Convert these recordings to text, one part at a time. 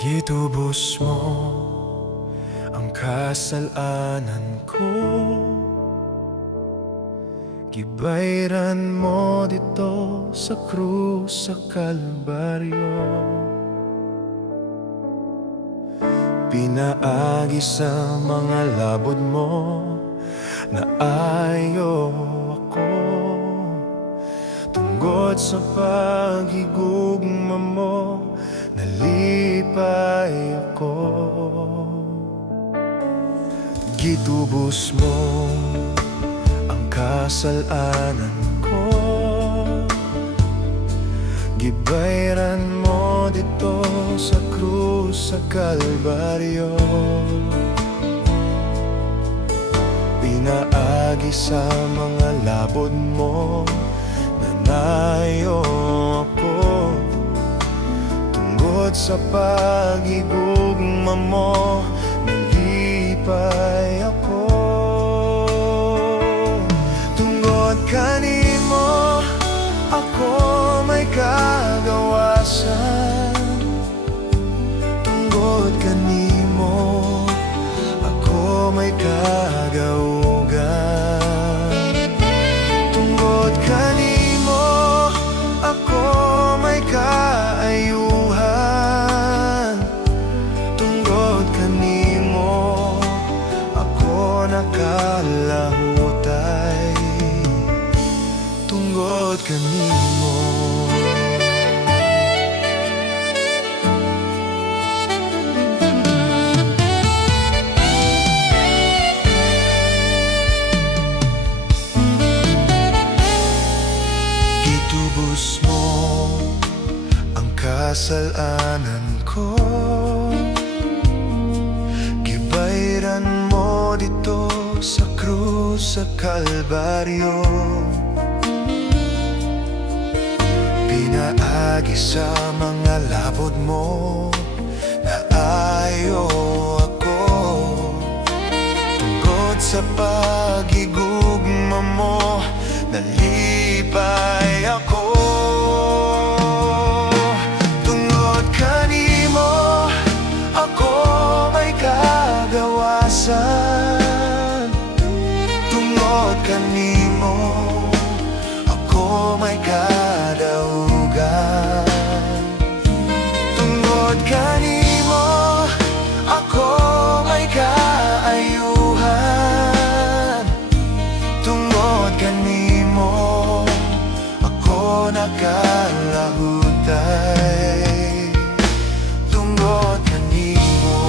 Gitubos mo ang kasalanan ko, gibayran mo dito sa krus sa Kalbaryo. Pinaagi sa mga labod mo na ayaw ako, tungkol sa paghigugma mo nalipay ako. Gitubos mo ang kasalanan ko, gibayran mo dito sa krus sa Kalbaryo. Pinaagi sa mga labod mo na nayo ako, tungkol sa paghigugma mo nalipay ako. Tungkol kanimo ako may kagawasan, tungkol kanimo ako may kagaugan, tungkol kanimo ako may kaayuhan, tungkol kanimo ako nakalahutay, tungkol kanimo. Gitubos mo ang kasalanan ko, gibayran mo dito sa krus sa Kalbaryo. Pinaagi sa mga labod mo na ayaw ako, tungkol sa paghigugma mo nalipay ako. Tungkol kanimo ako may kagawasan, tungkol kanimo ako may kadaugan, tungkol kanimo ako may kaayuhan, tungkol kanimo ako nakalahutay, tungkol kanimo.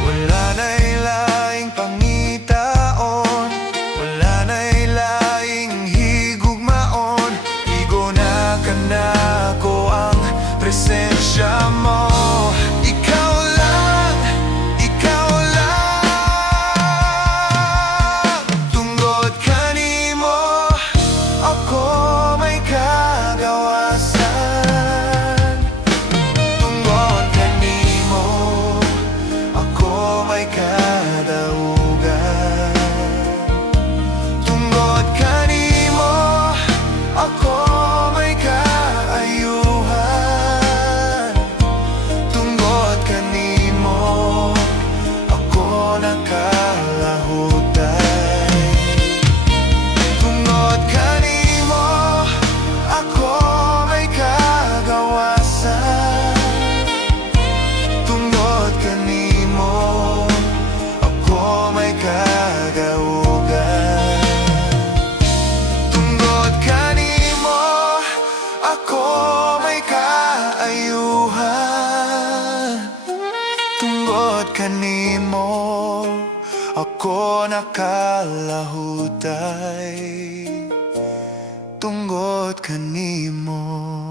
Wala na'y laing pangitaon, wala na'y laing higugmaon, igo na kanako ang presensya mo. Ikaw lang, ikaw lang. Tungkol kanimo ako may kagawasan, tungkol kanimo ako may kadaugan, tungkol kanimo ako may kaayuhan, tungkol kanimo ako nakalahutay, tungkol kanimo ako may kagawasan, tungkol kanimo ako may kagaugan, tungkol kanimo ako may kaayuhan, tungkol kanimo ako nakalahutay, tungkol kanimo.